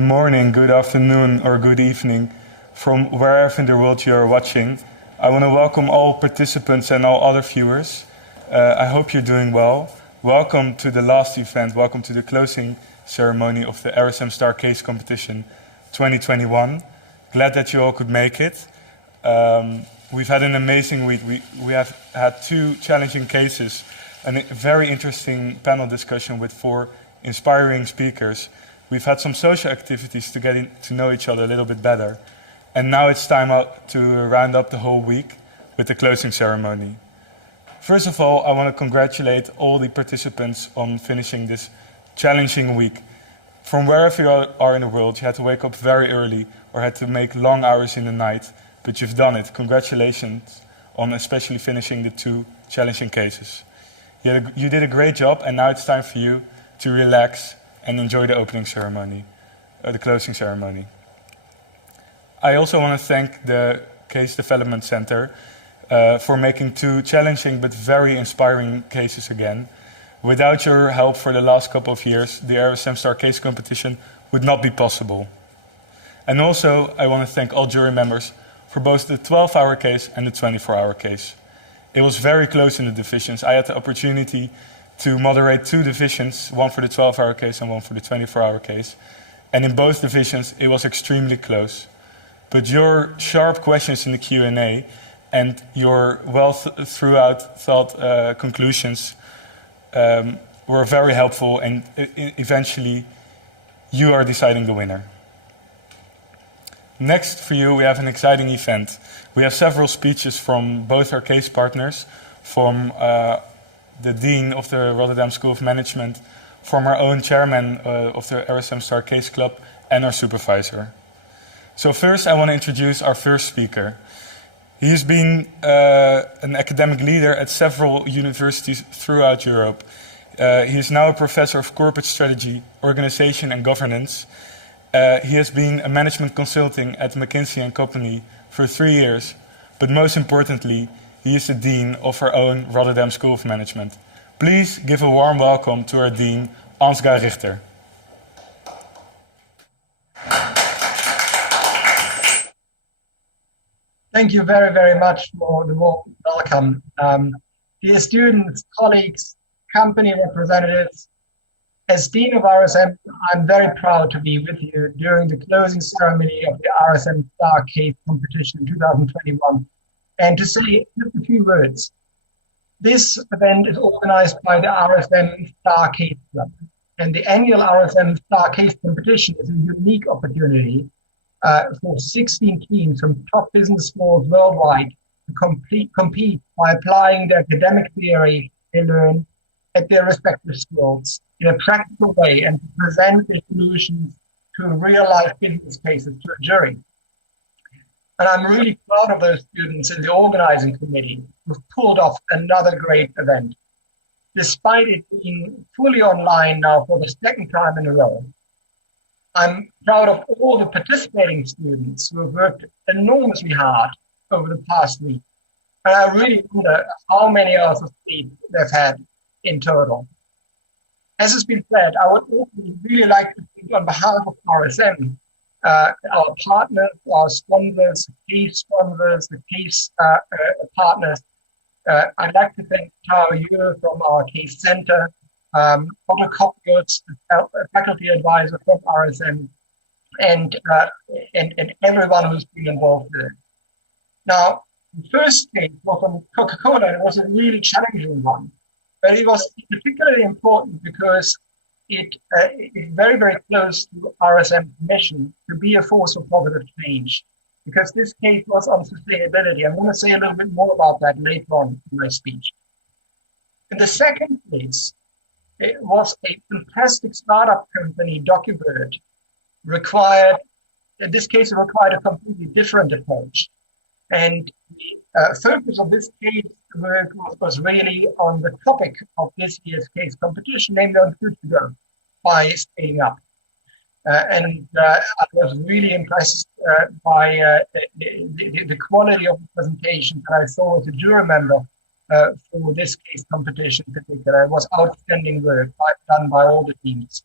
morning, good afternoon, or good evening from wherever in the world you are watching. I want to welcome all participants and all other viewers. I hope you're doing well. Welcome to the last event. Welcome to the closing ceremony of the RSM Star Case Competition 2021. Glad that you all could make it. We've had an amazing week. We have had 2 challenging cases and a very interesting panel discussion with 4 inspiring speakers. We've had some social activities to get to know each other a little bit better. And now it's time to round up the whole week with the closing ceremony. First of all, I want to congratulate all the participants on finishing this challenging week. From wherever you are in the world, you had to wake up very early or had to make long hours in the night, but you've done it. Congratulations on especially finishing the 2 challenging cases. You did a great job, and now it's time for you to relax and enjoy the opening ceremony, the closing ceremony. I also want to thank the Case Development Center for making 2 challenging but very inspiring cases again. Without your help for the last couple of years, the RSM Star Case Competition would not be possible. And also, I want to thank all jury members for both the 12-hour case and the 24-hour case. It was very close in the divisions. I had the opportunity to moderate 2 divisions, one for the 12-hour case and one for the 24-hour case. And in both divisions, it was extremely close. But your sharp questions in the Q&A and your thought conclusions were very helpful, and eventually you are deciding the winner. Next for you, we have an exciting event. We have several speeches from both our case partners, from the Dean of the Rotterdam School of Management, from our own chairman of the RSM Star Case Club, and our supervisor. So first, I want to introduce our first speaker. He has been an academic leader at several universities throughout Europe. He is now a professor of corporate strategy, organization and governance. He has been a management consulting at McKinsey & Company for 3 years, but most importantly, he is the Dean of our own Rotterdam School of Management. Please give a warm welcome to our Dean, Ansgar Richter. Thank you very, very much for the warm welcome. Dear students, colleagues, company representatives, as Dean of RSM, I'm very proud to be with you during the closing ceremony of the RSM Star Case Competition 2021, and to say just a few words. This event is organized by the RSM Star Case Club, and the annual RSM Star Case Competition is a unique opportunity for 16 teams from top business schools worldwide to compete by applying the academic theory they learn at their respective schools in a practical way and to present their solutions to real-life business cases to a jury. And I'm really proud of those students in the organizing committee who've pulled off another great event. Despite it being fully online now for the 2nd time in a row, I'm proud of all the participating students who have worked enormously hard over the past week. And I really wonder how many hours of sleep they've had in total. As has been said, I would also really like to speak on behalf of RSM, our partners, our sponsors, case sponsors, the case partners. I'd like to thank Tao Yu from our case center, Otto Kopgutz, faculty advisor from RSM, and everyone who's been involved in it. Now, the first case was on Coca-Cola, and it was a really challenging one. But it was particularly important because it is very, very close to RSM's mission to be a force for positive change. Because this case was on sustainability. I'm going to say a little bit more about that later on in my speech. In the second case, it was a fantastic startup company, DocuBird, in this case, it required a completely different approach. And the focus of this case work was really on the topic of this year's case competition, namely on good to go by scaling up. I was really impressed by the quality of the presentation that I saw as a jury member for this case competition in particular. It was outstanding work done by all the teams.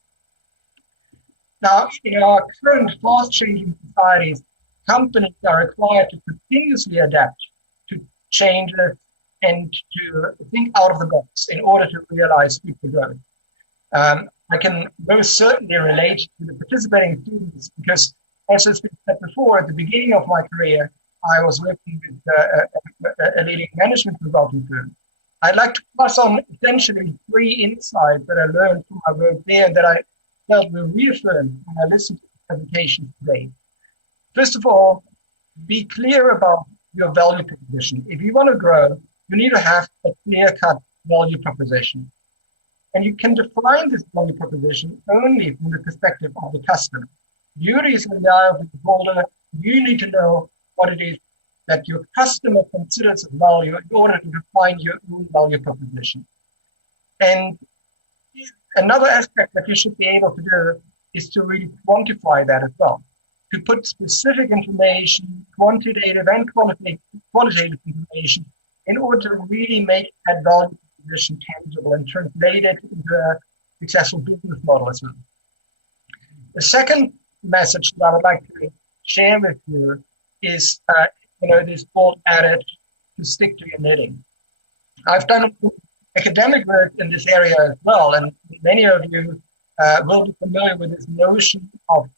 Now, in our current fast-changing societies, companies are required to continuously adapt to changes and to think out of the box in order to realize future growth. I can most certainly relate to the participating students because, as has been said before, at the beginning of my career, I was working with a leading management consulting firm. I'd like to pass on essentially 3 insights that I learned from my work there and that I felt were reaffirmed when I listened to the presentation today. First of all, be clear about your value proposition. If you want to grow, you need to have a clear-cut value proposition. And you can define this value proposition only from the perspective of the customer. Beauty is in the eye of the beholder. You need to know what it is that your customer considers as value in order to define your own value proposition. And another aspect that you should be able to do is to really quantify that as well. To put specific information, quantitative and qualitative information, in order to really make that value proposition tangible and translate it into a successful business model as well. The second message that I would like to share with you is, this old adage to stick to your knitting. I've done academic work in this area as well, and many of you will be familiar with this notion of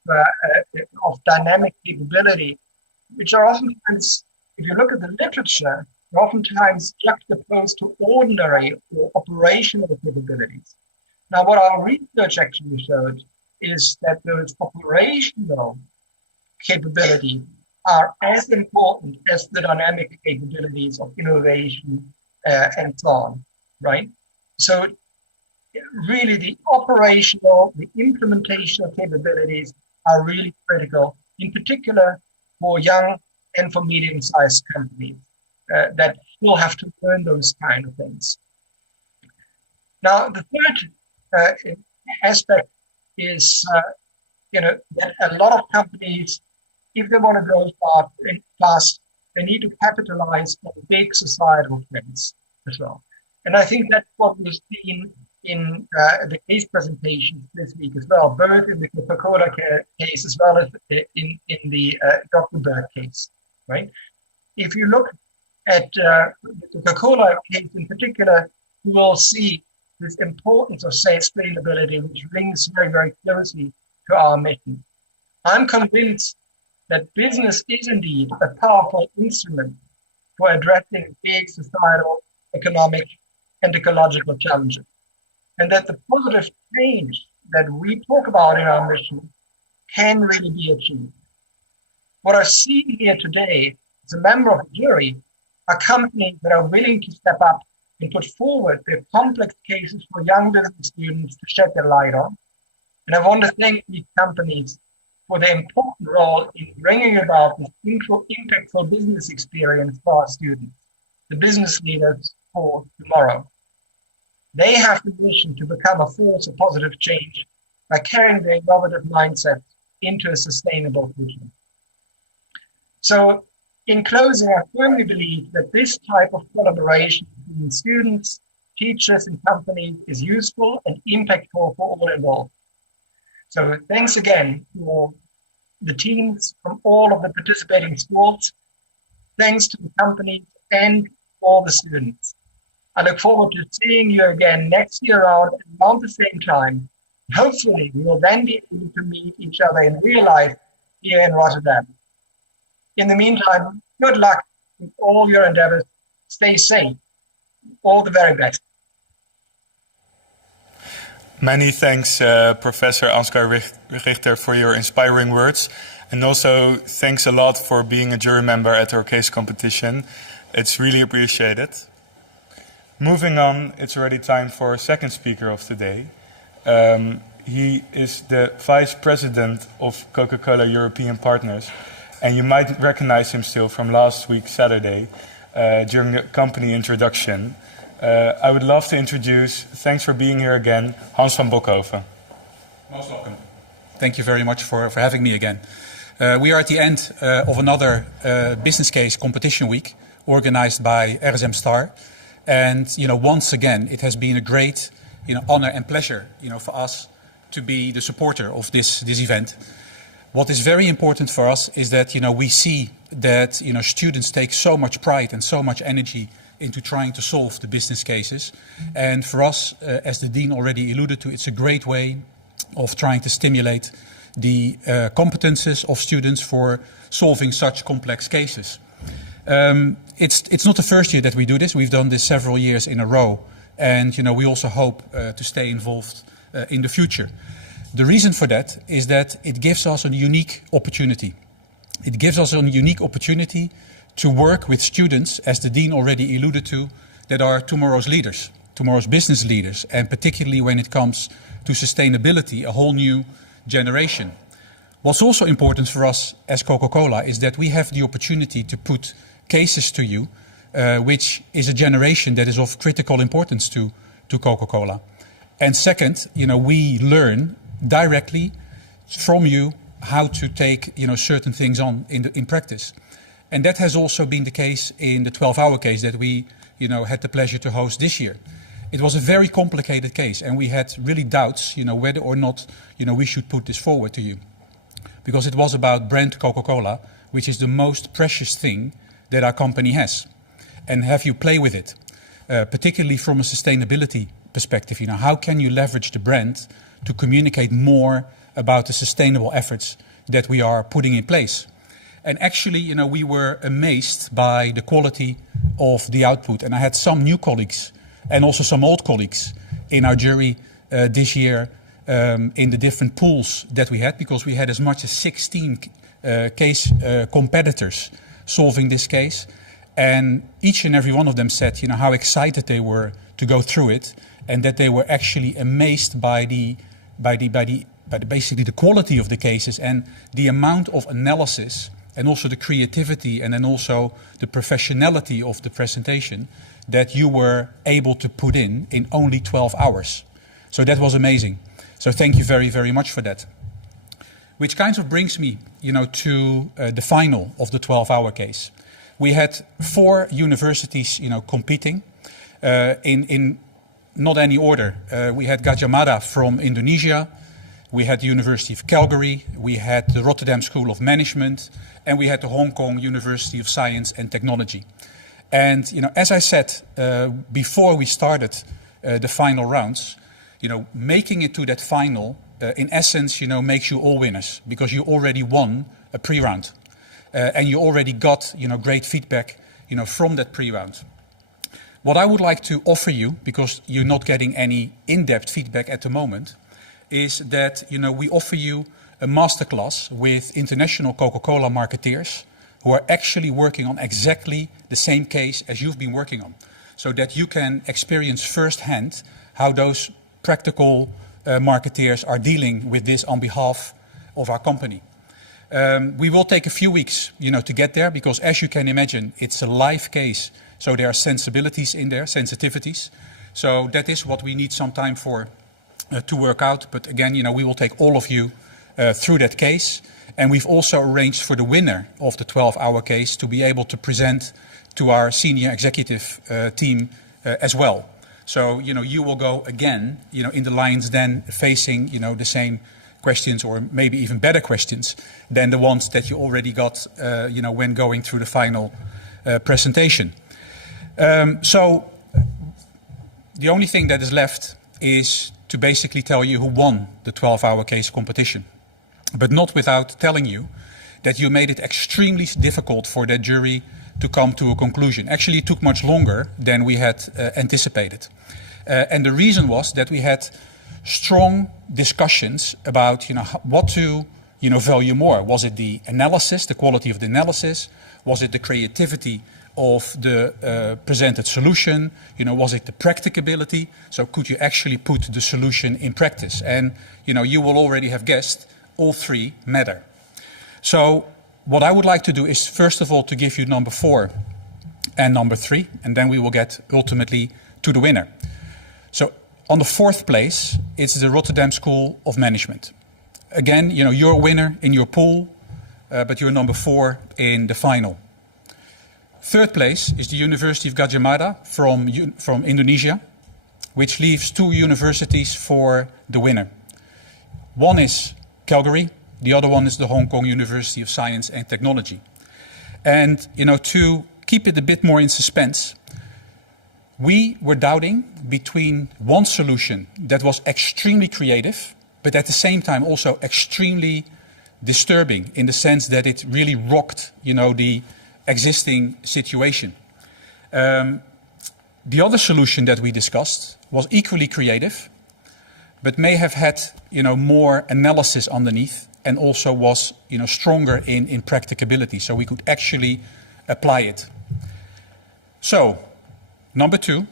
dynamic capability, which are oftentimes, if you look at the literature, oftentimes juxtaposed to ordinary or operational capabilities. Now, what our research actually showed is that those operational capabilities are as important as the dynamic capabilities of innovation and so on, right? So really the operational, the implementational capabilities are really critical, in particular for young and for medium-sized companies that will have to learn those kind of things. Now, the third aspect is, that a lot of companies, if they want to grow fast, they need to capitalize on big societal trends as well. And I think that's what we've seen in the case presentations this week as well, both in the Coca-Cola case as well as in the Dr. Berg case, right? If you look at the Coca-Cola case in particular, you will see this importance of sustainability, which links very, very closely to our mission. I'm convinced that business is indeed a powerful instrument for addressing big societal, economic, and ecological challenges, and that the positive change that we talk about in our mission can really be achieved. What I've seen here today as a member of the jury are companies that are willing to step up and put forward their complex cases for young business students to shed their light on. And I want to thank these companies for their important role in bringing about this impactful business experience for our students, the business leaders for tomorrow. They have the mission to become a force of positive change by carrying their innovative mindset into a sustainable future. So, in closing, I firmly believe that this type of collaboration between students, teachers, and companies is useful and impactful for all involved. So thanks again for the teams from all of the participating schools. Thanks to the companies and all the students. I look forward to seeing you again next year around the same time. Hopefully, we will then be able to meet each other in real life here in Rotterdam. In the meantime, good luck with all your endeavors. Stay safe. All the very best. Many thanks, Professor Ansgar Richter, for your inspiring words. And also, thanks a lot for being a jury member at our case competition. It's really appreciated. Moving on, it's already time for our second speaker of today. He is the Vice President of Coca-Cola European Partners. And you might recognize him still from last week, Saturday, during the company introduction. I would love to introduce, thanks for being here again, Hans van Bokhoven. Most welcome. Thank you very much for having me again. We are at the end of another business case competition week organized by RSM Star. And once again, it has been a great honor and pleasure for us to be the supporter of this event. What is very important for us is that we see that students take so much pride and so much energy into trying to solve the business cases. And for us, as the Dean already alluded to, it's a great way of trying to stimulate the competences of students for solving such complex cases. It's not the first year that we do this. We've done this several years in a row. And we also hope to stay involved in the future. The reason for that is that it gives us a unique opportunity. It gives us a unique opportunity to work with students, as the Dean already alluded to, that are tomorrow's leaders, tomorrow's business leaders, and particularly when it comes to sustainability, a whole new generation. What's also important for us as Coca-Cola is that we have the opportunity to put cases to you, which is a generation that is of critical importance to Coca-Cola. And second, we learn directly from you how to take certain things on in practice. And that has also been the case in the 12-hour case that we had the pleasure to host this year. It was a very complicated case, and we had really doubts whether or not we should put this forward to you. Because it was about brand Coca-Cola, which is the most precious thing that our company has. And have you play with it, particularly from a sustainability perspective. How can you leverage the brand to communicate more about the sustainable efforts that we are putting in place? And actually, we were amazed by the quality of the output. And I had some new colleagues and also some old colleagues in our jury this year in the different pools that we had, because we had as much as 16 case competitors solving this case. And each and every one of them said, how excited they were to go through it, and that they were actually amazed by basically the quality of the cases and the amount of analysis, and also the creativity, and then also the professionality of the presentation that you were able to put in only 12 hours. So that was amazing. So thank you very, very much for that. Which kind of brings me, to the final of the 12-hour case. We had 4 universities, competing in not any order. We had Gadjah Mada from Indonesia. We had the University of Calgary. We had the Rotterdam School of Management, and we had the Hong Kong University of Science and Technology. And as I said before we started the final rounds, making it to that final, in essence, makes you all winners, because you already won a pre-round. And you already got, great feedback, from that pre-round. What I would like to offer you, because you're not getting any in-depth feedback at the moment, is that, we offer you a masterclass with international Coca-Cola marketeers who are actually working on exactly the same case as you've been working on, so that you can experience firsthand how those practical marketeers are dealing with this on behalf of our company. We will take a few weeks, to get there, because as you can imagine, it's a live case. So there are sensibilities in there, sensitivities. So that is what we need some time for to work out. But again, we will take all of you through that case. And we've also arranged for the winner of the 12-hour case to be able to present to our senior executive team as well. So, you will go again, in the Lions Den facing, the same questions, or maybe even better questions than the ones that you already got, when going through the final presentation. So the only thing that is left is to basically tell you who won the 12-hour case competition, but not without telling you that you made it extremely difficult for that jury to come to a conclusion. Actually, it took much longer than we had anticipated. And the reason was that we had strong discussions about, what to, value more. Was it the analysis, the quality of the analysis? Was it the creativity of the presented solution? Was it the practicability? So could you actually put the solution in practice? And, you will already have guessed, all 3 matter. So what I would like to do is, first of all, to give you number 4 and number 3, and then we will get ultimately to the winner. So on the 4th place, it's the Rotterdam School of Management. Again, you're a winner in your pool, but you're number 4 in the final. 3rd place is the University of Gadjah Mada from Indonesia, which leaves 2 universities for the winner. One is Calgary, the other one is the Hong Kong University of Science and Technology. And to keep it a bit more in suspense, we were doubting between one solution that was extremely creative, but at the same time also extremely disturbing in the sense that it really rocked, the existing situation. The other solution that we discussed was equally creative, but may have had, more analysis underneath and also was, stronger in practicability, so we could actually apply it. So, number 2,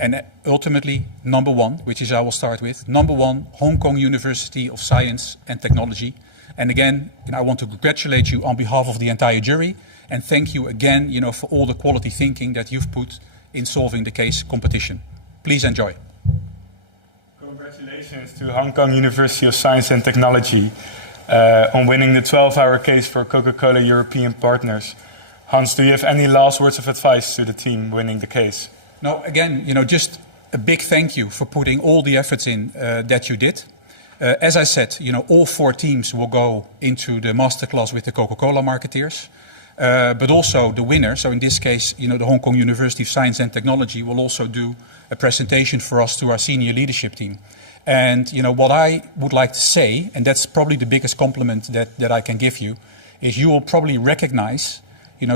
and ultimately number 1, which is I will start with. Number 1, Hong Kong University of Science and Technology. And again, I want to congratulate you on behalf of the entire jury, and thank you again, for all the quality thinking that you've put in solving the case competition. Please enjoy. Congratulations to Hong Kong University of Science and Technology on winning the 12-hour case for Coca-Cola European Partners. Hans, do you have any last words of advice to the team winning the case? No, again, just a big thank you for putting all the efforts in that you did. As I said, all 4 teams will go into the masterclass with the Coca-Cola marketeers. But also the winner, so in this case, the Hong Kong University of Science and Technology will also do a presentation for us to our senior leadership team. And, what I would like to say, and that's probably the biggest compliment that I can give you, is you will probably recognize,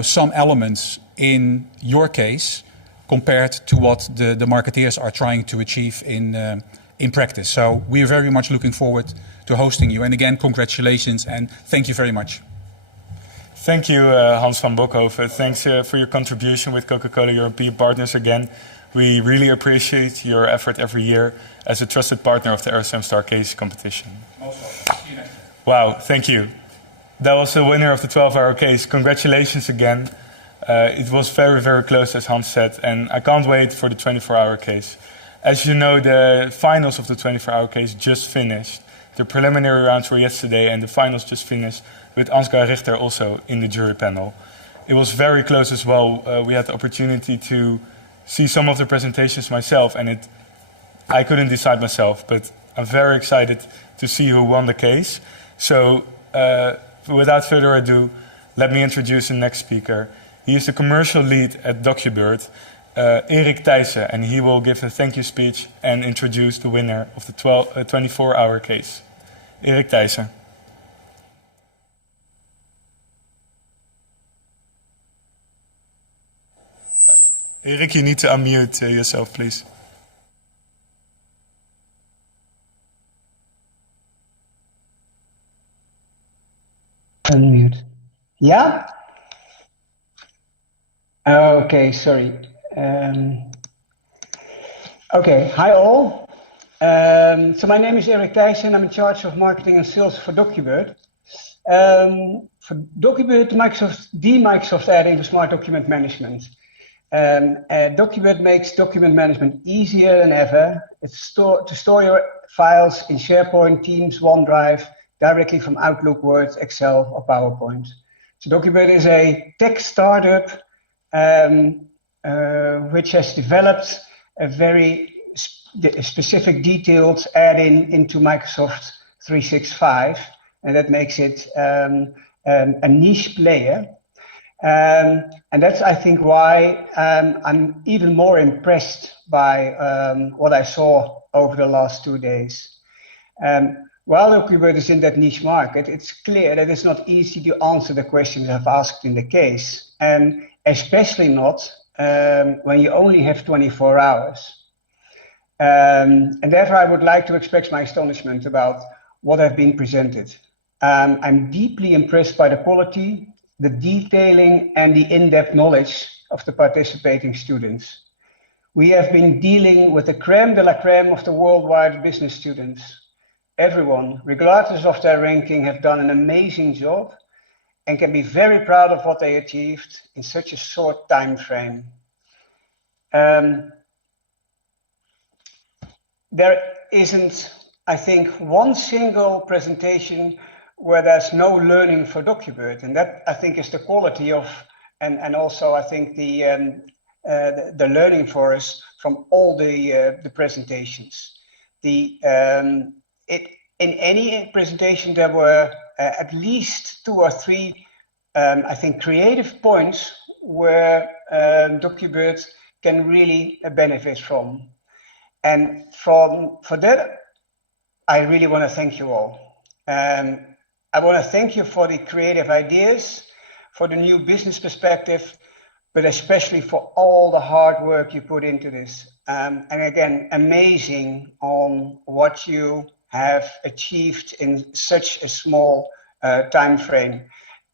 some elements in your case compared to what the marketeers are trying to achieve in practice. So we are very much looking forward to hosting you. And again, congratulations and thank you very much. Thank you, Hans van Bokhoven. Thanks for your contribution with Coca-Cola European Partners again. We really appreciate your effort every year as a trusted partner of the RSM Star Case competition. Most welcome. See you next time. Wow, thank you. That was the winner of the 12-hour case. Congratulations again. It was very, very close, as Hans said, and I can't wait for the 24-hour case. As you know, the finals of the 24-hour case just finished. The preliminary rounds were yesterday, and the finals just finished with Ansgar Richter also in the jury panel. It was very close as well. We had the opportunity to see some of the presentations myself, and I couldn't decide myself, but I'm very excited to see who won the case. So, without further ado, let me introduce the next speaker. He is the commercial lead at DocuBird, Erik Thijssen, and he will give a thank you speech and introduce the winner of the 24-hour case. Erik Thijssen. Erik, you need to unmute yourself, please. Unmute. Yeah? Okay, sorry. Okay, hi all. So my name is Erik Thijssen. I'm in charge of marketing and sales for DocuBird. For DocuBird, the Microsoft add-in for smart document management. DocuBird makes document management easier than ever. It's to store your files in SharePoint, Teams, OneDrive, directly from Outlook, Word, Excel, or PowerPoint. So DocuBird is a tech startup which has developed a very specific detailed add-in into Microsoft 365, and that makes it a niche player. And that's, I think, why I'm even more impressed by what I saw over the last 2 days. While DocuBird is in that niche market, it's clear that it's not easy to answer the questions I've asked in the case, and especially not when you only have 24 hours. And therefore, I would like to express my astonishment about what have been presented. I'm deeply impressed by the quality, the detailing, and the in-depth knowledge of the participating students. We have been dealing with the crème de la crème of the worldwide business students. Everyone, regardless of their ranking, have done an amazing job and can be very proud of what they achieved in such a short time frame. There isn't, I think, one single presentation where there's no learning for DocuBird, and that, I think, is the quality of, and also, I think, the learning for us from all the presentations. in any presentation, there were at least 2 or 3, I think, creative points where DocuBird can really benefit from. And for that, I really want to thank you all. I want to thank you for the creative ideas, for the new business perspective, but especially for all the hard work you put into this. And again, amazing on what you have achieved in such a small time frame,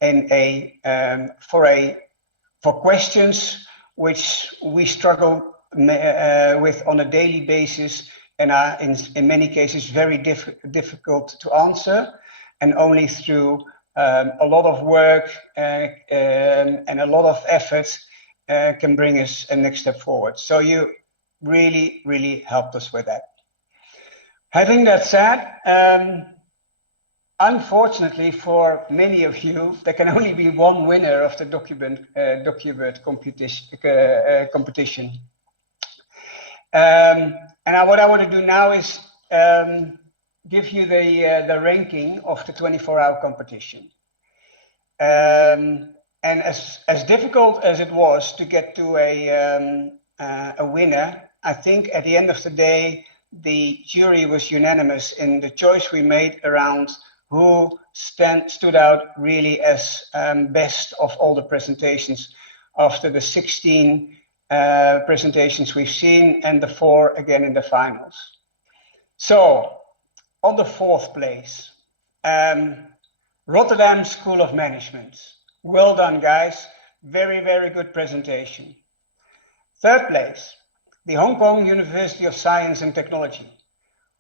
and for questions which we struggle with on a daily basis and are in many cases very difficult to answer, and only through a lot of work and a lot of effort can bring us a next step forward. So you really, really helped us with that. Having that said, unfortunately for many of you, there can only be one winner of the DocuBird competition. And what I want to do now is give you the ranking of the 24-hour competition. And as difficult as it was to get to a winner, I think at the end of the day, the jury was unanimous in the choice we made around who stood out really as best of all the presentations after the 16 presentations we've seen and the 4 again in the finals. So on the 4th place, Rotterdam School of Management. Well done, guys. Very, very good presentation. 3rd place, the Hong Kong University of Science and Technology.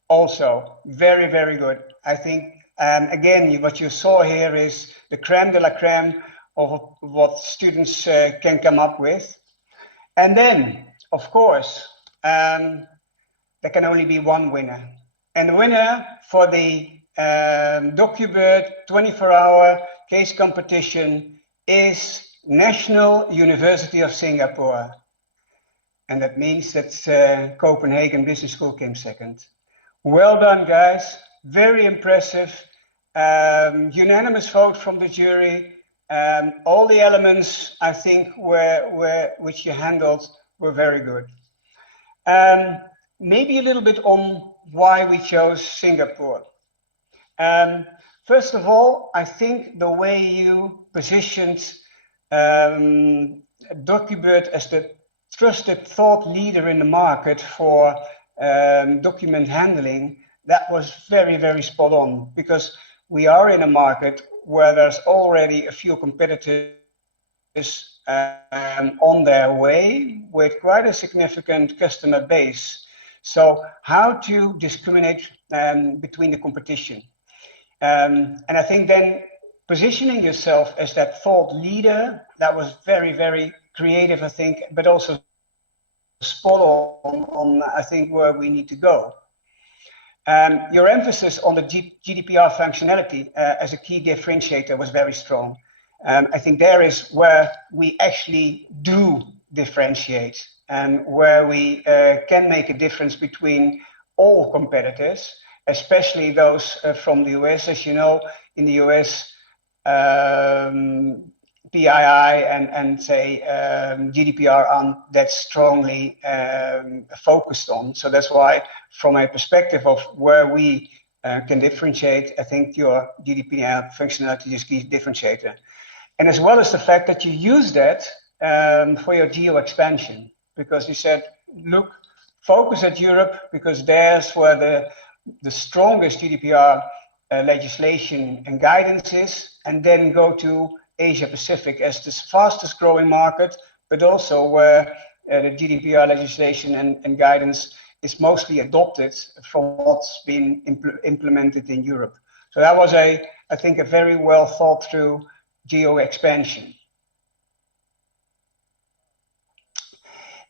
Also very, very good. I think, again, what you saw here is the creme de la creme of what students can come up with. And then, of course, there can only be one winner. And the winner for the DocuBird 24-hour case competition is National University of Singapore. And that means that Copenhagen Business School came second. Well done, guys. Very impressive. Unanimous vote from the jury. All the elements, I think, which you handled were very good. Maybe a little bit on why we chose Singapore. First of all, I think the way you positioned DocuBird as the trusted thought leader in the market for document handling, that was very, very spot on, because we are in a market where there's already a few competitors on their way with quite a significant customer base. So how to discriminate between the competition? And I think then positioning yourself as that thought leader, that was very, very creative, I think, but also spot on I think, where we need to go. Your emphasis on the GDPR functionality as a key differentiator was very strong. I think there is where we actually do differentiate and where we can make a difference between all competitors, especially those from the US. As you know, in the US, PII and say GDPR aren't that strongly focused on. So that's why, from a perspective of where we can differentiate, I think your GDPR functionality is key differentiator. And as well as the fact that you use that for your geo expansion, because you said, look, focus at Europe, because there's where the strongest GDPR legislation and guidance is, and then go to Asia Pacific as the fastest growing market, but also where the GDPR legislation and guidance is mostly adopted from what's been implemented in Europe. So that was I think, a very well thought through geo expansion.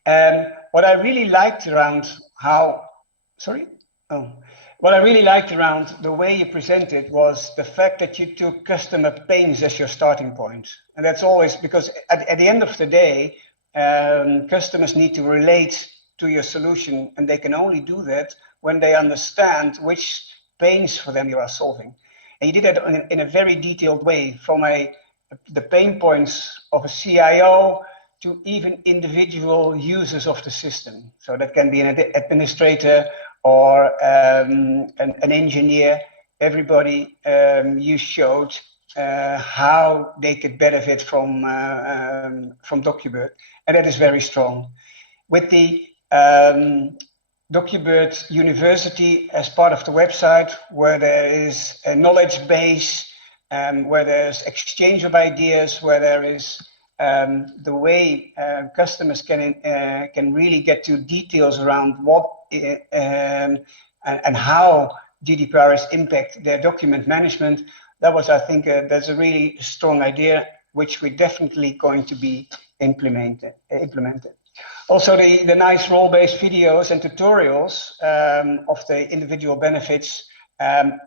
What I really liked around what I really liked around the way you presented was the fact that you took customer pains as your starting point. And that's always because at the end of the day, customers need to relate to your solution, and they can only do that when they understand which pains for them you are solving. And you did that in a very detailed way, from the pain points of a CIO to even individual users of the system. So that can be an administrator or an engineer. Everybody you showed how they could benefit from DocuBird, and that is very strong. With the DocuBird University as part of the website, where there is a knowledge base, where there's exchange of ideas, where there is the way customers can really get to details around what and how GDPR is impact their document management. That was, I think, that's a really strong idea, which we're definitely going to be implemented. Also, the nice role-based videos and tutorials of the individual benefits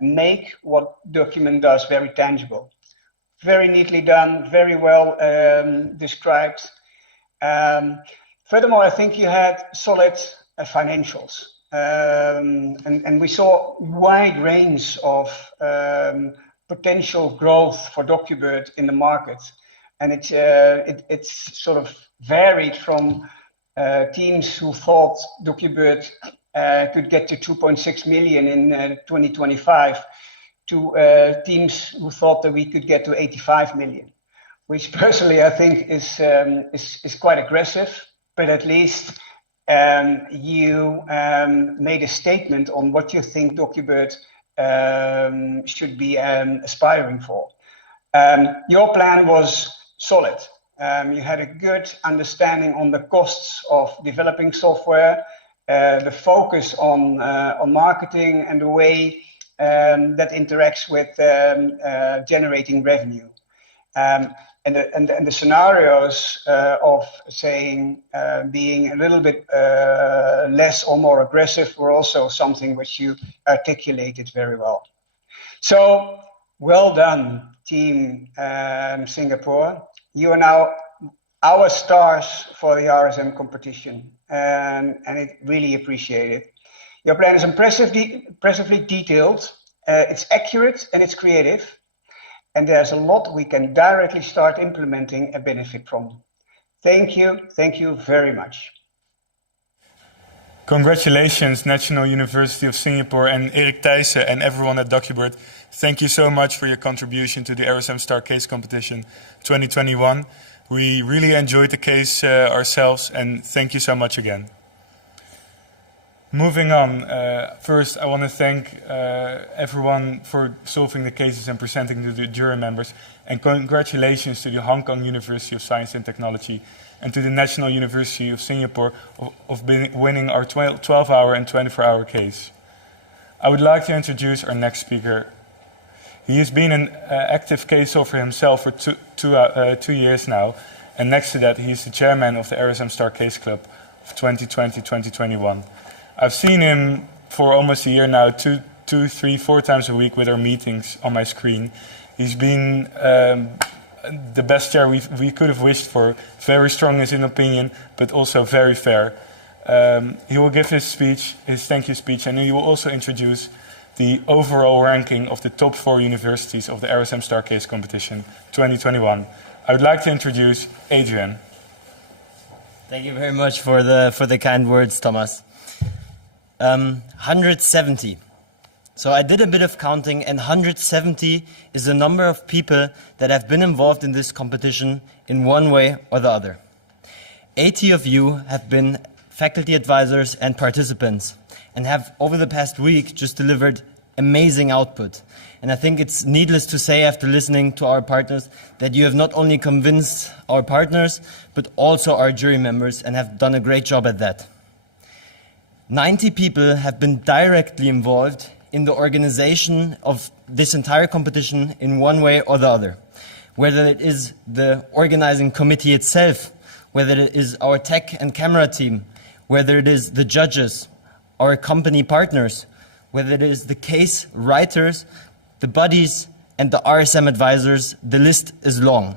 make what document does very tangible. Very neatly done, very well described. Furthermore, I think you had solid financials. And we saw a wide range of potential growth for DocuBird in the market. And it's sort of varied from teams who thought DocuBird could get to 2.6 million in 2025 to teams who thought that we could get to 85 million, which personally I think is quite aggressive, but at least you made a statement on what you think DocuBird should be aspiring for. Your plan was solid. You had a good understanding on the costs of developing software, the focus on marketing and the way that interacts with generating revenue. And the scenarios of saying being a little bit less or more aggressive were also something which you articulated very well. So well done, Team Singapore. You are now our stars for the RSM competition, and it really appreciated. Your plan is impressively detailed, it's accurate and it's creative, and there's a lot we can directly start implementing a benefit from. Thank you very much. Congratulations, National University of Singapore and Erik Thijssen and everyone at DocuBird. Thank you so much for your contribution to the RSM Star Case Competition 2021. We really enjoyed the case ourselves, and thank you so much again. Moving on, first I want to thank everyone for solving the cases and presenting to the jury members, and congratulations to the Hong Kong University of Science and Technology and to the National University of Singapore of winning our 12-hour and 24-hour case. I would like to introduce our next speaker. He has been an active case solver himself for 2 years now, and next to that he is the chairman of the RSM Star Case Club of 2020-2021. I've seen him for almost a year now, 2, 3, 4 times a week with our meetings on my screen. He's been the best chair we could have wished for, very strong in his opinion, but also very fair. He will give his speech, his thank you speech, and he will also introduce the overall ranking of the top 4 universities of the RSM Star Case Competition 2021. I would like to introduce Adrian. Thank you very much for the kind words, Thomas. 170. So I did a bit of counting, and 170 is the number of people that have been involved in this competition in one way or the other. 80 of you have been faculty advisors and participants, and have over the past week just delivered amazing output. And I think it's needless to say, after listening to our partners, that you have not only convinced our partners, but also our jury members, and have done a great job at that. 90 people have been directly involved in the organization of this entire competition in one way or the other. Whether it is the organizing committee itself, whether it is our tech and camera team, whether it is the judges, our company partners, whether it is the case writers, the buddies, and the RSM advisors, the list is long.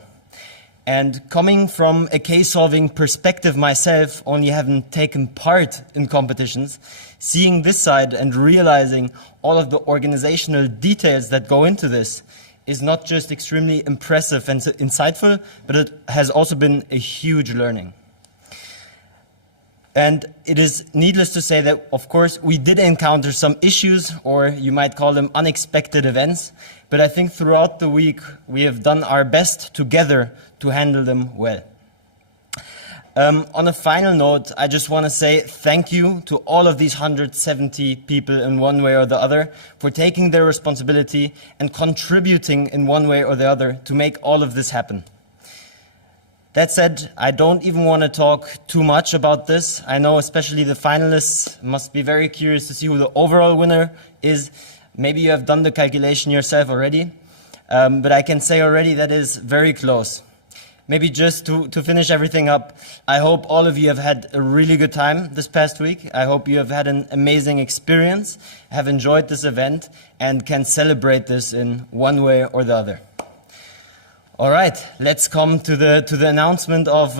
And coming from a case-solving perspective myself, only having taken part in competitions, seeing this side and realizing all of the organizational details that go into this is not just extremely impressive and insightful, but it has also been a huge learning. And it is needless to say that, of course, we did encounter some issues, or you might call them unexpected events, but I think throughout the week we have done our best together to handle them well. On a final note, I just want to say thank you to all of these 170 people in one way or the other for taking their responsibility and contributing in one way or the other to make all of this happen. That said, I don't even want to talk too much about this. I know especially the finalists must be very curious to see who the overall winner is. Maybe you have done the calculation yourself already, but I can say already that is very close. Maybe just to finish everything up, I hope all of you have had a really good time this past week. I hope you have had an amazing experience, have enjoyed this event, and can celebrate this in one way or the other. All right, let's come to the announcement of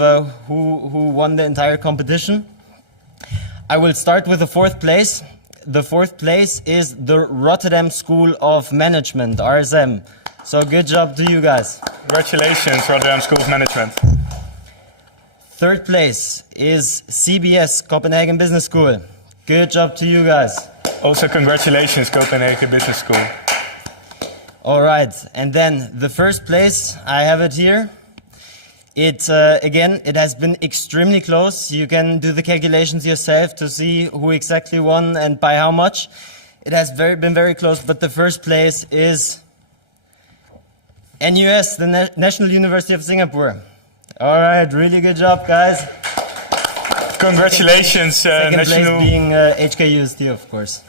who won the entire competition. I will start with the fourth place. The fourth place is the Rotterdam School of Management, RSM. So good job to you guys. Congratulations, Rotterdam School of Management. Third place is CBS, Copenhagen Business School. Good job to you guys. Also, congratulations, Copenhagen Business School. All right, and then the first place, I have it here. Again, it has been extremely close. You can do the calculations yourself to see who exactly won and by how much. It has been very close, but the first place is NUS, the National University of Singapore. All right, really good job, guys. Congratulations, Second National... place being HKUST, of course.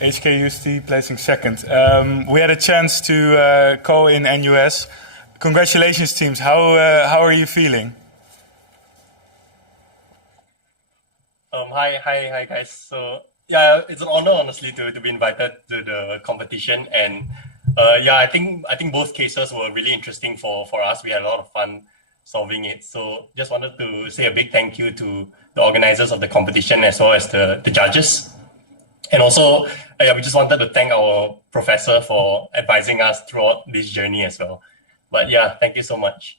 HKUST placing second. We had a chance to call in NUS. Congratulations, teams. How are you feeling? Hi, guys. So yeah, it's an honor, honestly, to be invited to the competition, and yeah, I think both cases were really interesting for us. We had a lot of fun solving it. So just wanted to say a big thank you to the organizers of the competition as well as the judges. And also, yeah, we just wanted to thank our professor for advising us throughout this journey as well. But yeah, thank you so much.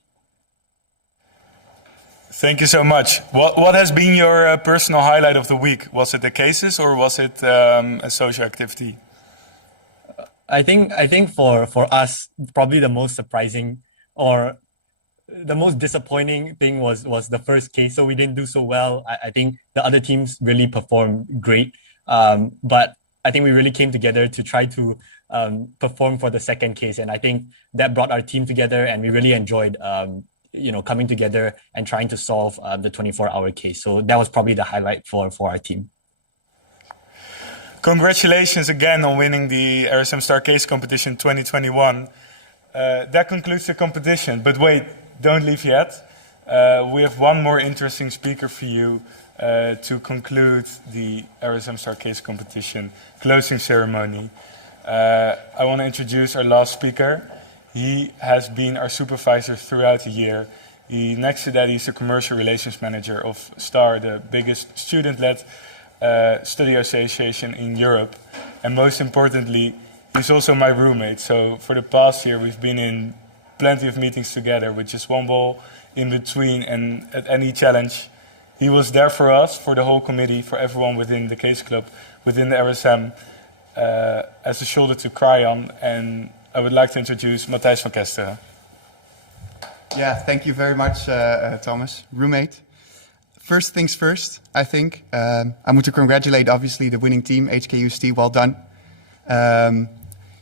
Thank you so much. What has been your personal highlight of the week? Was it the cases or was it a social activity? I think for us, probably the most surprising or the most disappointing thing was the first case. So we didn't do so well. I think the other teams really performed great. But I think we really came together to try to perform for the second case. And I think that brought our team together, and we really enjoyed coming together and trying to solve the 24-hour case. So that was probably the highlight for our team. Congratulations again on winning the RSM Star Case Competition 2021. That concludes the competition. But wait, don't leave yet. We have one more interesting speaker for you to conclude the RSM Star Case Competition closing ceremony. I want to introduce our last speaker. He has been our supervisor throughout the year. Next to that, he's the commercial relations manager of STAR, the biggest student-led study association in Europe. And most importantly, he's also my roommate. So for the past year, we've been in plenty of meetings together with just one wall in between, and at any challenge, he was there for us, for the whole committee, for everyone within the case club, within the RSM, as a shoulder to cry on. And I would like to introduce Matthijs van Kesteren. Yeah, thank you very much, Thomas, roommate. First things first, I think. I want to congratulate, obviously, the winning team, HKUST. Well done.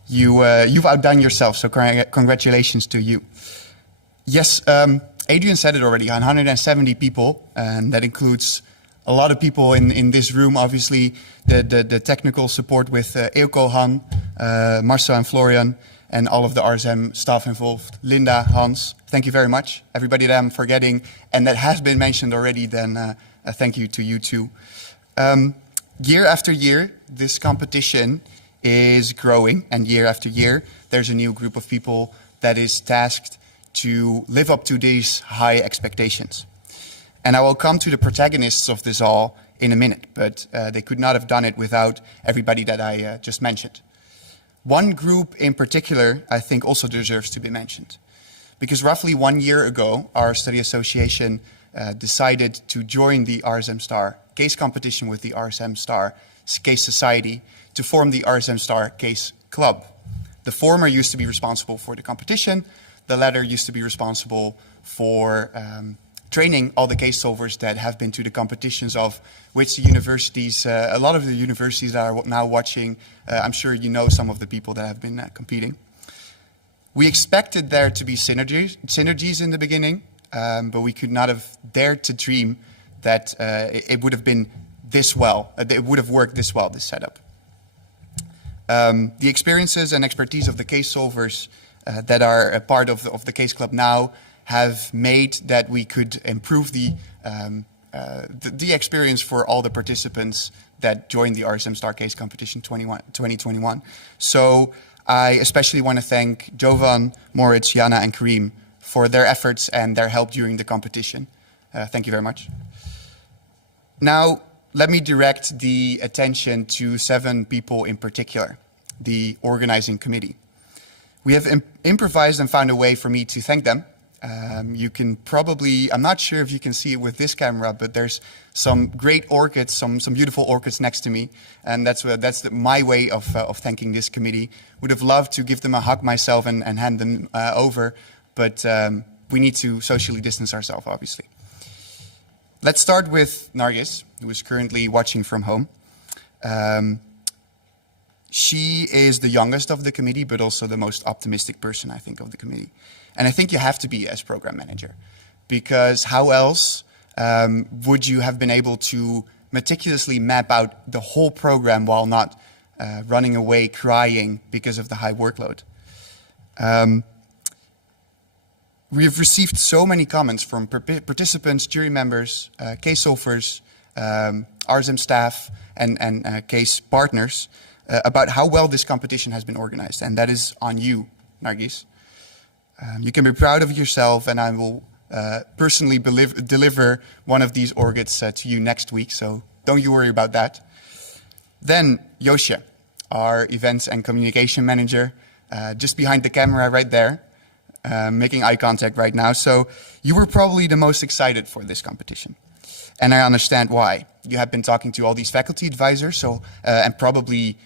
You've outdone yourself, so congratulations to you. Yes, Adrian said it already, 170 people, and that includes a lot of people in this room. Obviously, the technical support with Eelco, Han, Marcel and Florian, and all of the RSM staff involved. Linda, Hans, thank you very much. Everybody that I'm forgetting and that has been mentioned already, then a thank you to you too. Year after year, this competition is growing, and year after year, there's a new group of people that is tasked to live up to these high expectations. And I will come to the protagonists of this all in a minute, but they could not have done it without everybody that I just mentioned. One group in particular, I think, also deserves to be mentioned. Because roughly 1 year ago, our study association decided to join the RSM Star case competition with the RSM Star Case Society to form the RSM Star Case Club. The former used to be responsible for the competition. The latter used to be responsible for training all the case solvers that have been to the competitions, of which the universities, a lot of the universities that are now watching, I'm sure you know some of the people that have been competing. We expected there to be synergies in the beginning, but we could not have dared to dream that it would have been this well, it would have worked this well, this setup. The experiences and expertise of the case solvers that are a part of the Case Club now have made that we could improve the experience for all the participants that joined the RSM Star Case Competition 2021. So I especially want to thank Jovan, Moritz, Jana and Kareem for their efforts and their help during the competition. Thank you very much. Now, let me direct the attention to 7 people in particular, the organizing committee. We have improvised and found a way for me to thank them. You can probably, I'm not sure if you can see it with this camera, but there's some great orchids, some beautiful orchids next to me. And that's my way of thanking this committee. Would have loved to give them a hug myself and hand them over, but we need to socially distance ourselves, obviously. Let's start with Nargis, who is currently watching from home. She is the youngest of the committee, but also the most optimistic person, I think, of the committee. And I think you have to be as program manager, because how else would you have been able to meticulously map out the whole program while not running away crying because of the high workload? We have received so many comments from participants, jury members, case solvers, RSM staff, and case partners about how well this competition has been organized. And that is on you, Nargis. You can be proud of yourself, and I will personally deliver one of these orchids to you next week, so don't you worry about that. Then Josje, our events and communication manager, just behind the camera right there, making eye contact right now. So you were probably the most excited for this competition. And I understand why. You have been talking to all these faculty advisors, and probably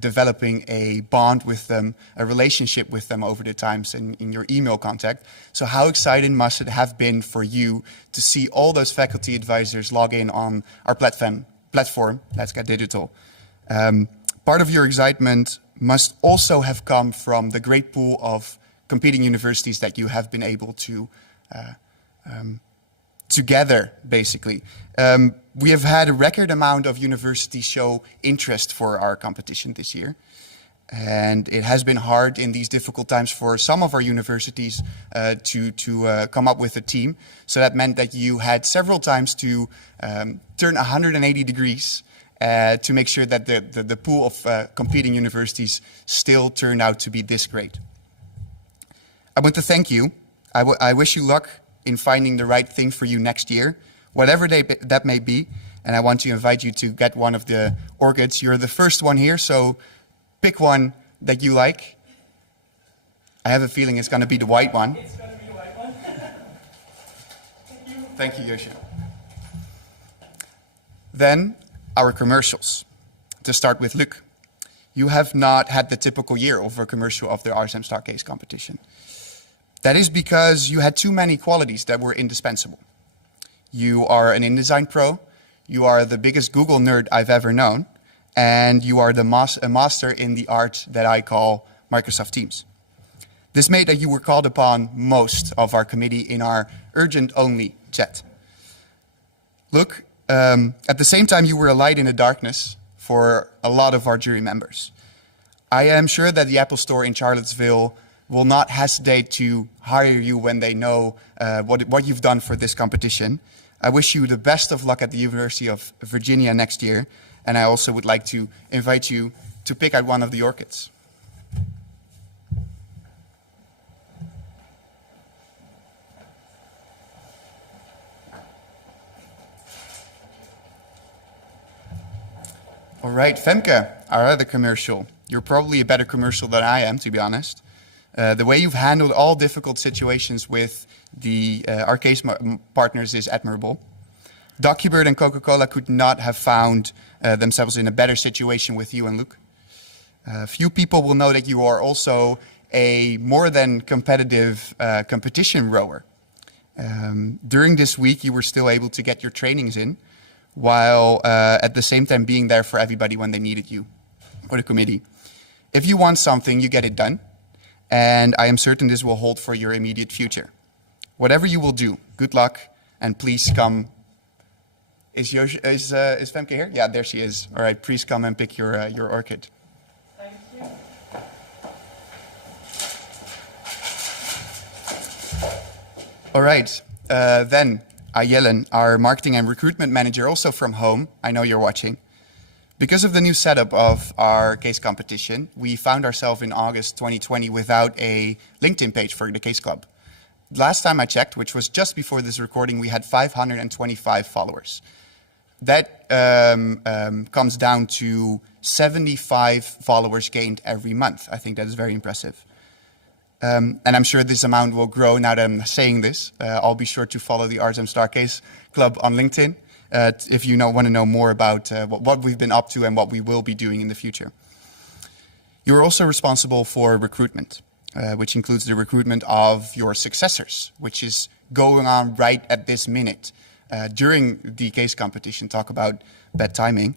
developing a bond with them, a relationship with them over the times in your email contact. So how exciting must it have been for you to see all those faculty advisors log in on our platform, Let's Get Digital. Part of your excitement must also have come from the great pool of competing universities that you have been able to together, basically. We have had a record amount of universities show interest for our competition this year. And it has been hard in these difficult times for some of our universities to come up with a team. So that meant that you had several times to turn 180 degrees to make sure that the pool of competing universities still turned out to be this great. I want to thank you. I wish you luck in finding the right thing for you next year, whatever that may be. And I want to invite you to get one of the orchids. You're the first one here, so pick one that you like. I have a feeling it's going to be the white one. It's going to be the white one. Thank you, Josje. Then our commercials. To start with Luc. You have not had the typical year of a commercial of the RSM Star Case competition. That is because you had too many qualities that were indispensable. You are an InDesign pro, you are the biggest Google nerd I've ever known, and you are a master in the art that I call Microsoft Teams. This made that you were called upon most of our committee in our urgent-only chat. Look, at the same time, you were a light in the darkness for a lot of our jury members. I am sure that the Apple Store in Charlottesville will not hesitate to hire you when they know what you've done for this competition. I wish you the best of luck at the University of Virginia next year, and I also would like to invite you to pick out one of the orchids. All right, Femke, our other commercial. You're probably a better commercial than I am, to be honest. The way you've handled all difficult situations with our case partners is admirable. DocuBird and Coca-Cola could not have found themselves in a better situation with you and Luke. Few people will know that you are also a more than competitive competition rower. During this week, you were still able to get your trainings in, while at the same time being there for everybody when they needed you, or the committee. If you want something, you get it done, and I am certain this will hold for your immediate future. Whatever you will do, good luck, and please come. Is Femke here? Yeah, there she is. All right, please come and pick your orchid. Thank you. All right, then Ayelen, our marketing and recruitment manager, also from home. I know you're watching. Because of the new setup of our case competition, we found ourselves in August 2020 without a LinkedIn page for the Case Club. Last time I checked, which was just before this recording, we had 525 followers. That comes down to 75 followers gained every month. I think that is very impressive. And I'm sure this amount will grow now that I'm saying this. I'll be sure to follow the RSM Star Case Club on LinkedIn if you want to know more about what we've been up to and what we will be doing in the future. You're also responsible for recruitment, which includes the recruitment of your successors, which is going on right at this minute. During the case competition, talk about bad timing.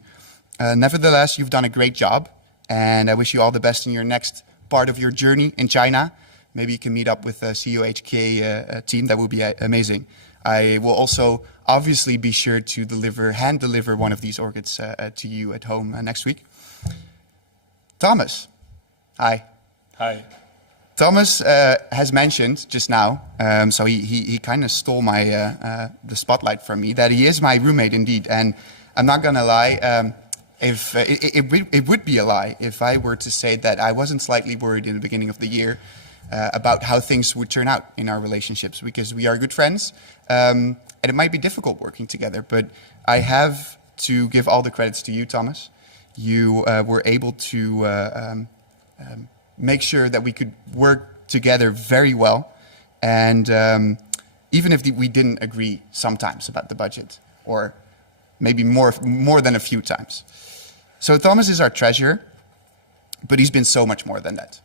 Nevertheless, you've done a great job, and I wish you all the best in your next part of your journey in China. Maybe you can meet up with the CUHK team. That would be amazing. I will also obviously be sure to hand deliver one of these orchids to you at home next week. Thomas, hi. Hi. Thomas has mentioned just now, so he kind of stole the spotlight from me, that he is my roommate indeed. And I'm not gonna lie, if it would be a lie if I were to say that I wasn't slightly worried in the beginning of the year about how things would turn out in our relationships, because we are good friends, and it might be difficult working together. But I have to give all the credits to you, Thomas. You were able to make sure that we could work together very well, and even if we didn't agree sometimes about the budget, or maybe more than a few times. So Thomas is our treasurer, but he's been so much more than that.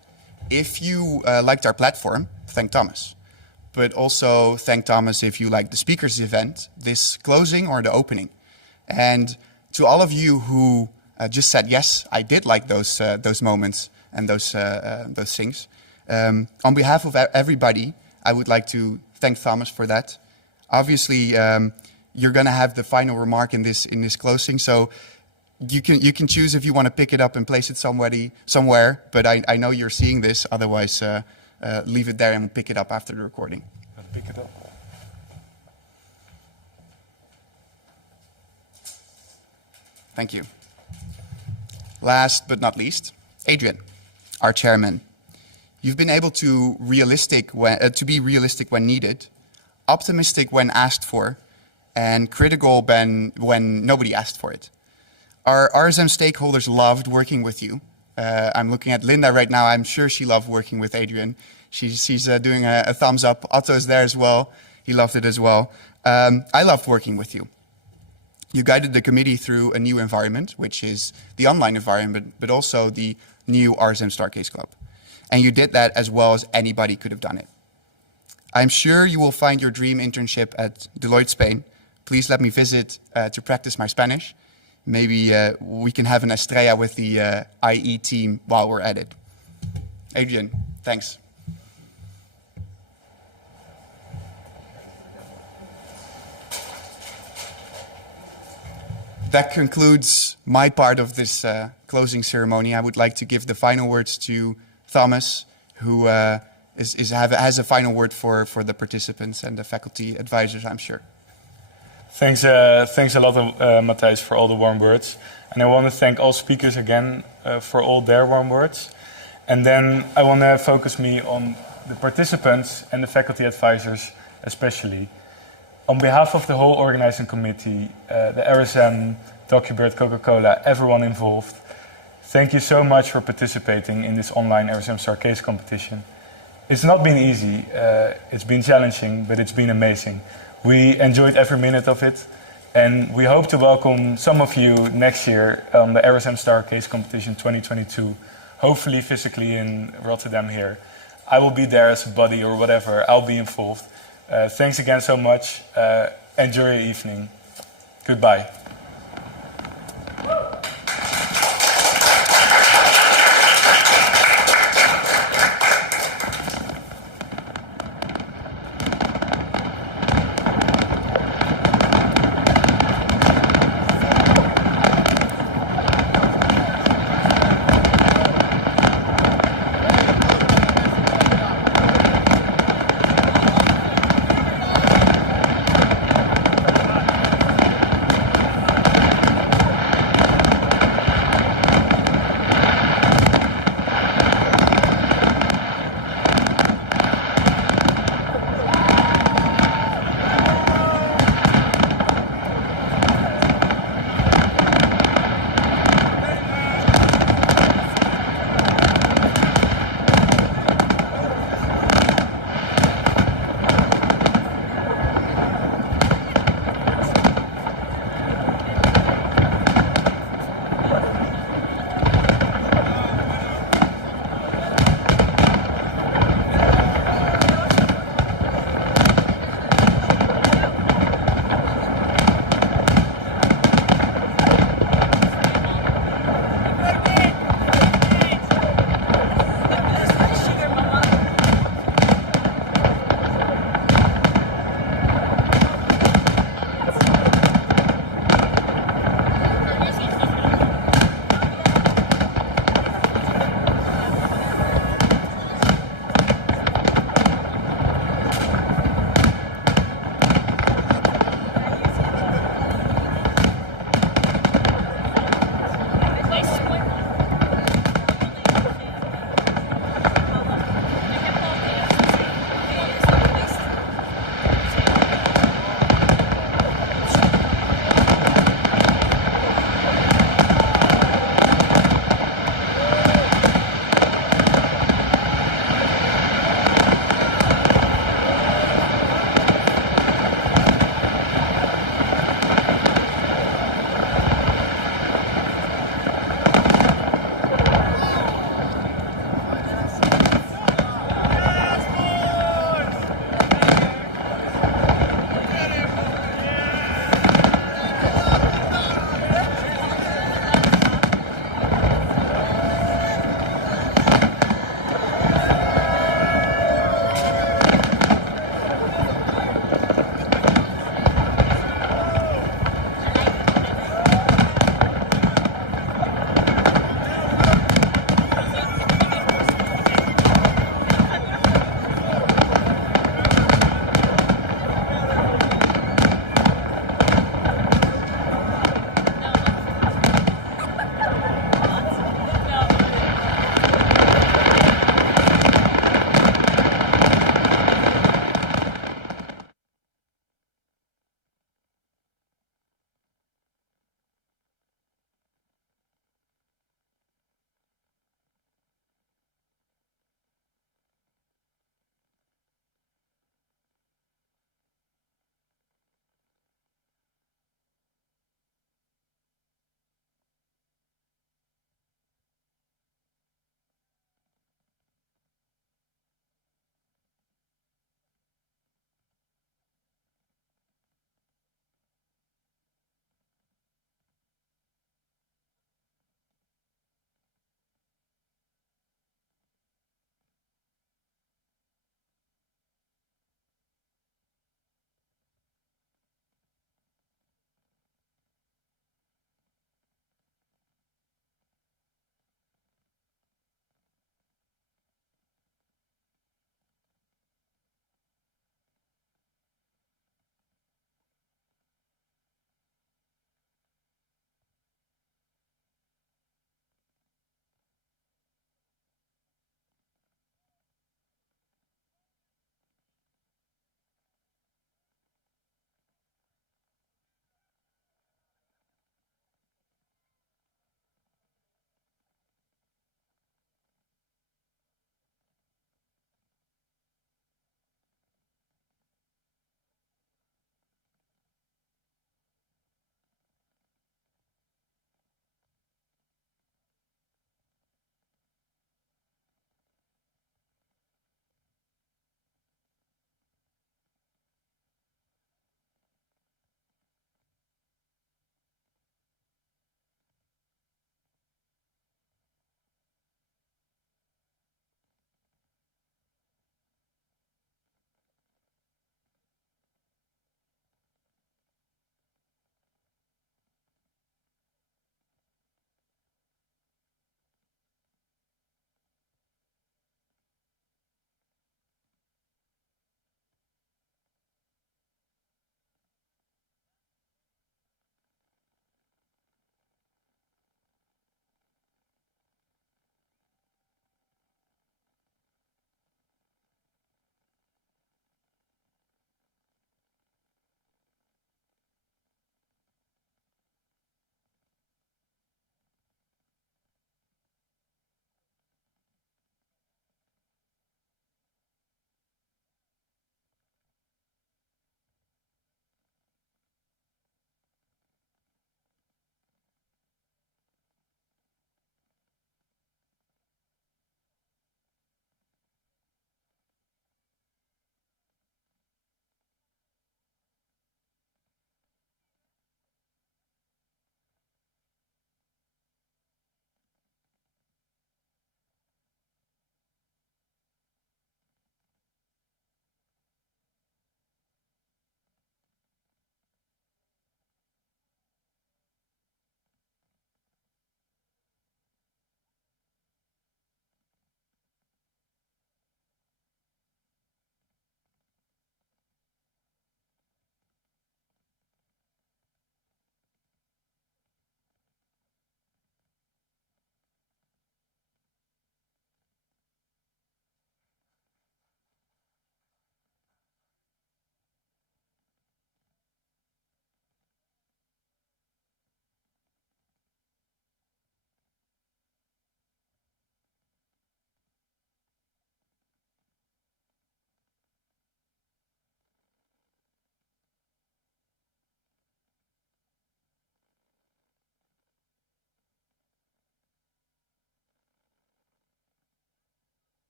If you liked our platform, thank Thomas. But also thank Thomas if you liked the speakers event, this closing or the opening. And to all of you who just said, yes, I did like those moments and those things. On behalf of everybody, I would like to thank Thomas for that. Obviously, you're going to have the final remark in this closing, so you can choose if you want to pick it up and place it somewhere. But I know you're seeing this. Otherwise, leave it there and we'll pick it up after the recording. I'll pick it up. Thank you. Last but not least, Adrian, our chairman. You've been able to be realistic when needed, optimistic when asked for, and critical when nobody asked for it. Our RSM stakeholders loved working with you. I'm looking at Linda right now. I'm sure she loved working with Adrian. She's doing a thumbs up. Otto is there as well. He loved it as well. I loved working with you. You guided the committee through a new environment, which is the online environment, but also the new RSM Star Case Club. And you did that as well as anybody could have done it. I'm sure you will find your dream internship at Deloitte Spain. Please let me visit to practice my Spanish. Maybe we can have an estrella with the IE team while we're at it. Adrian, thanks. That concludes my part of this closing ceremony. I would like to give the final words to Thomas, who has a final word for the participants and the faculty advisors, I'm sure. Thanks a lot, Matthijs, for all the warm words. And I want to thank all speakers again for all their warm words. And then I want to focus me on the participants and the faculty advisors especially. On behalf of the whole organizing committee, the RSM DocuBird, Coca-Cola, everyone involved. Thank you so much for participating in this online RSM Star Case competition. It's not been easy, it's been challenging, but it's been amazing. We enjoyed every minute of it, and we hope to welcome some of you next year on the RSM Star Case competition 2022, hopefully physically in Rotterdam here. I will be there as a buddy or whatever, I'll be involved. Thanks again so much, enjoy your evening. Goodbye.